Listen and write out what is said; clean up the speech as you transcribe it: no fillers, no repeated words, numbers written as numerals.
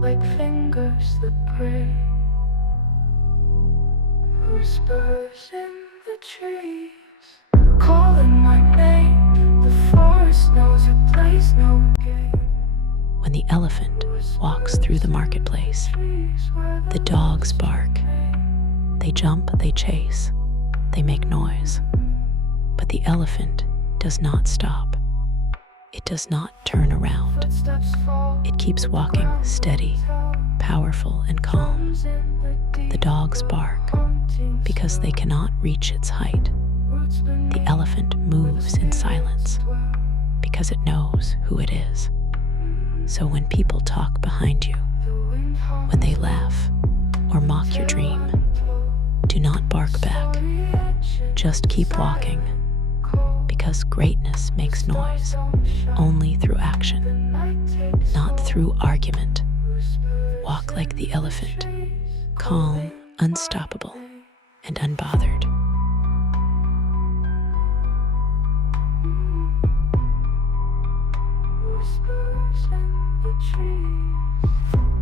like fingers that pray. Whispers in the trees, calling my name. The forest knows it plays no game. When the elephant walks through the marketplace, the dogs bark. They jump, they chase, they make noise. But the elephant does not stop. It does not turn around. It keeps walking steady, powerful, and calm. The dogs bark because they cannot reach its height. The elephant moves in silence because it knows who it is. So when people talk behind you, when they laugh or mock your dream, do not bark back. Just keep walking, because greatness makes noise only through action, not through argument. Walk like the elephant, calm, unstoppable, and unbothered. Whispers in the trees.